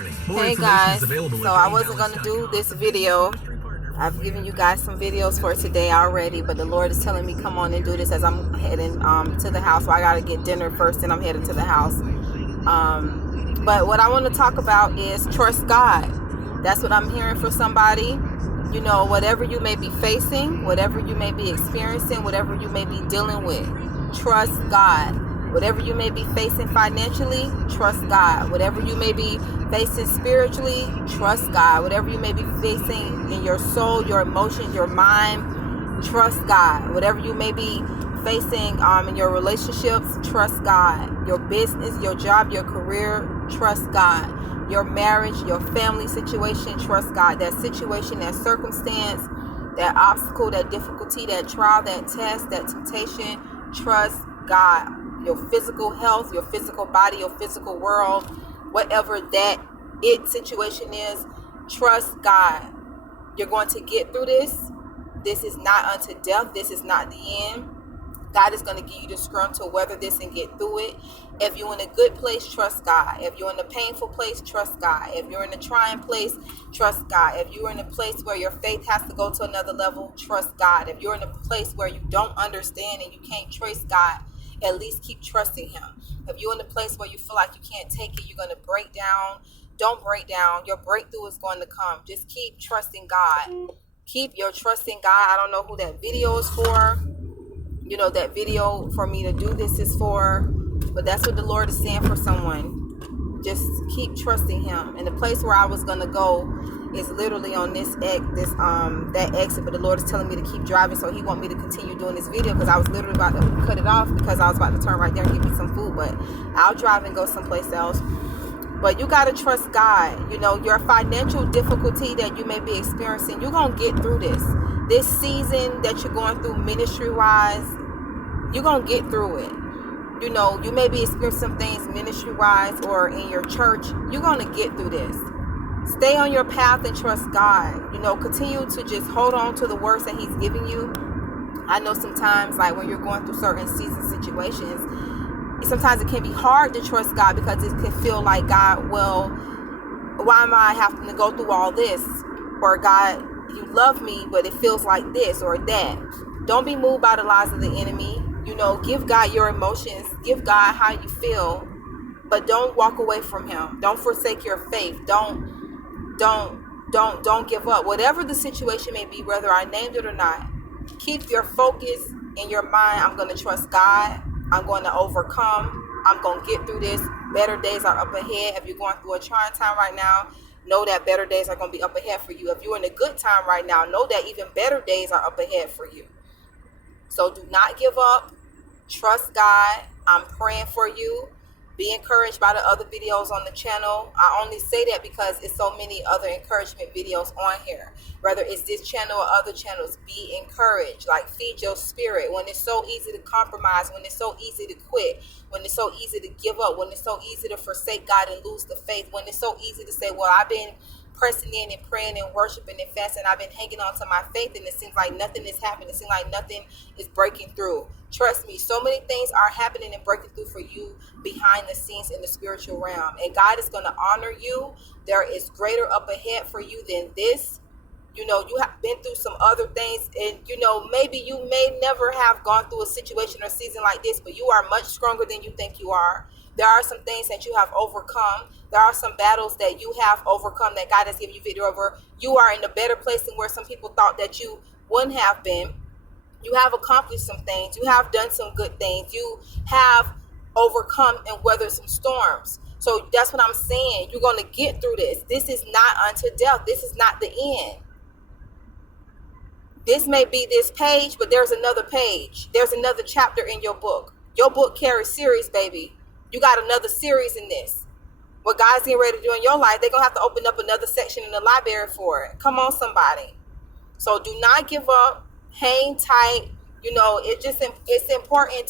Hey guys, so I wasn't going to do this video. I've given you guys some videos for today already, but the Lord is telling me come on and do this as I'm heading to the house. So I got to get dinner first, and I'm heading to the house. But what I want to talk about is trust God. That's what I'm hearing for somebody. You know, whatever you may be facing, whatever you may be experiencing, whatever you may be dealing with, trust God. Whatever you may be facing financially, trust God. Whatever you may be facing spiritually, trust God. Whatever you may be facing in your soul, your emotions, your mind, trust God. Whatever you may be facing in your relationships, trust God. Your business, your job, your career, trust God. Your marriage, your family situation, trust God. That situation, that circumstance, that obstacle, that difficulty, that trial, that test, that temptation, trust God. Your physical health, your physical body, your physical world, whatever that situation is, trust God. You're going to get through this. This is not unto death. This is not the end. God is going to give you the strength to weather this and get through it. If you're in a good place, trust God. If you're in a painful place, trust God. If you're in a trying place, trust God. If you're in a place where your faith has to go to another level, trust God. If you're in a place where you don't understand and you can't trace God, at least keep trusting Him. If you're in a place where you feel like you can't take it, you're going to break down, don't break down. Your breakthrough is going to come. Just keep trusting God. Keep your trust in God. I don't know who that video is for. You know, that video for me to do this is for, but that's what the Lord is saying for someone. Just keep trusting Him. And the place where I was gonna go is literally on that exit, but the Lord is telling me to keep driving, so He want me to continue doing this video because I was literally about to cut it off because I was about to turn right there and give me some food, but I'll drive and go someplace else. But you got to trust God. You know, your financial difficulty that you may be experiencing, you're going to get through this. This season that you're going through ministry-wise, you're going to get through it. You know, you may be experiencing some things ministry-wise or in your church. You're going to get through this. Stay on your path and trust God. You know, continue to just hold on to the words that He's giving you. I know sometimes, like when you're going through certain season situations, sometimes it can be hard to trust God because it can feel like, God, well, why am I having to go through all this? Or God, you love me, but it feels like this or that. Don't be moved by the lies of the enemy. You know, give God your emotions. Give God how you feel, but don't walk away from Him. Don't forsake your faith. Don't give up. Whatever the situation may be, whether I named it or not, keep your focus in your mind. I'm going to trust God. I'm going to overcome. I'm going to get through this. Better days are up ahead. If you're going through a trying time right now, know that better days are going to be up ahead for you. If you're in a good time right now, know that even better days are up ahead for you. So do not give up. Trust God. I'm praying for you. Be encouraged by the other videos on the channel. I only say that because it's so many other encouragement videos on here. Whether it's this channel or other channels, be encouraged. Like, feed your spirit. When it's so easy to compromise, when it's so easy to quit, when it's so easy to give up, when it's so easy to forsake God and lose the faith, when it's so easy to say, well, I've been pressing in and praying and worshiping and fasting, I've been hanging on to my faith, and it seems like nothing is happening. It seems like nothing is breaking through. Trust me, so many things are happening and breaking through for you behind the scenes in the spiritual realm, and God is going to honor you. There is greater up ahead for you than this. You know, you have been through some other things, and you know, maybe you may never have gone through a situation or season like this, but you are much stronger than you think you are. There are some things that you have overcome. There are some battles that you have overcome that God has given you victory over. You are in a better place than where some people thought that you wouldn't have been. You have accomplished some things. You have done some good things. You have overcome and weathered some storms. So that's what I'm saying. You're going to get through this. This is not unto death. This is not the end. This may be this page, but there's another page. There's another chapter in your book. Your book carries series, baby. You got another series in this. What God's getting ready to do in your life, they're going to have to open up another section in the library for it. Come on, somebody. So do not give up. Hang tight. You know, it's important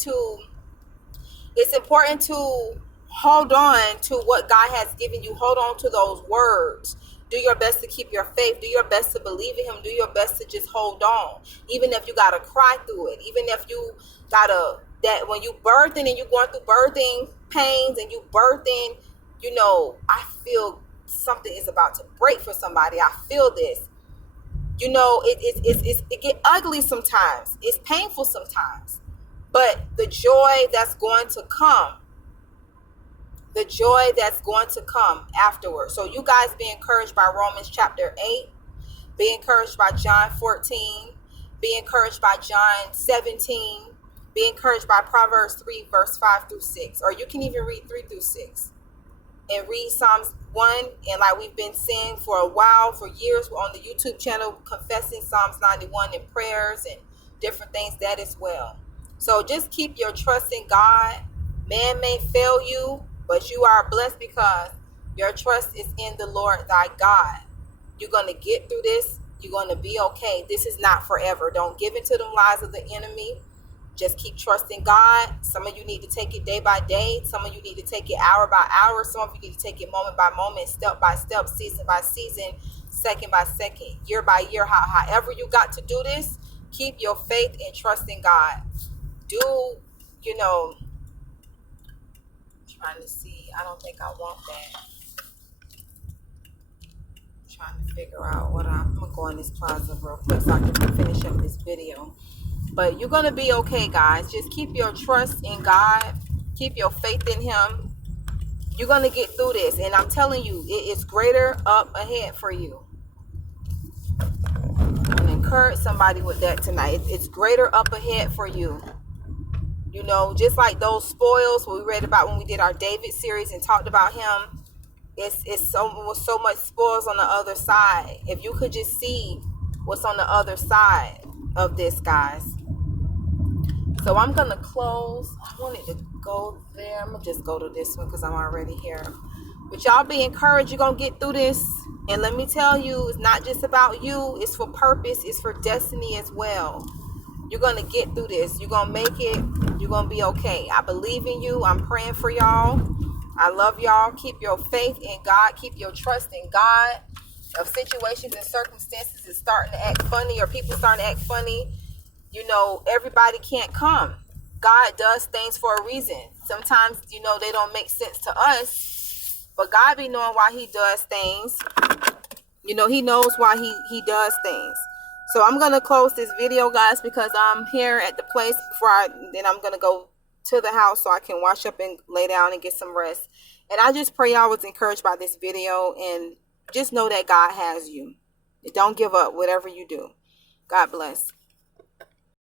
to hold on to what God has given you. Hold on to those words. Do your best to keep your faith. Do your best to believe in Him. Do your best to just hold on. Even if you got to cry through it. Even if you got to, that when you birthing and you're going through birthing pains and you birthing, you know, I feel something is about to break for somebody. I feel this. You know, it get ugly sometimes. It's painful sometimes. But the joy that's going to come, afterwards. So you guys be encouraged by Romans chapter 8. Be encouraged by John 14. Be encouraged by John 17. Be encouraged by Proverbs 3, verse 5 through 6. Or you can even read 3 through 6. And read Psalms 1. And like we've been saying for a while, for years, we're on the YouTube channel confessing Psalms 91 in prayers and different things, that as well. So just keep your trust in God. Man may fail you, but you are blessed because your trust is in the Lord thy God. You're going to get through this. You're going to be okay. This is not forever. Don't give into them lies of the enemy. Just keep trusting God. Some of you need to take it day by day. Some of you need to take it hour by hour. Some of you need to take it moment by moment, step by step, season by season, second by second, year by year. However you got to do this, keep your faith and trust in God. Trying to see. I don't think I want that. Trying to figure out what I'm going to go in this closet real quick so I can finish up this video. But you're going to be okay, guys. Just keep your trust in God. Keep your faith in him. You're going to get through this. And I'm telling you, it is greater up ahead for you. I'm going to encourage somebody with that tonight. It's greater up ahead for you. You know, just like those spoils we read about when we did our David series and talked about him. It's so much spoils on the other side. If you could just see what's on the other side of this, guys. So I'm going to close. I wanted to go there. I'm going to just go to this one because I'm already here. But y'all be encouraged. You're going to get through this. And let me tell you, it's not just about you. It's for purpose. It's for destiny as well. You're going to get through this. You're going to make it. You're going to be okay. I believe in you. I'm praying for y'all. I love y'all. Keep your faith in God. Keep your trust in God. If situations and circumstances is starting to act funny or people starting to act funny, you know, everybody can't come. God does things for a reason. Sometimes, you know, they don't make sense to us, but God be knowing why he does things. You know, he knows why he does things. So I'm going to close this video, guys, because I'm here at the place then I'm going to go to the house so I can wash up and lay down and get some rest. And I just pray y'all was encouraged by this video, and just know that God has you. Don't give up whatever you do. God bless.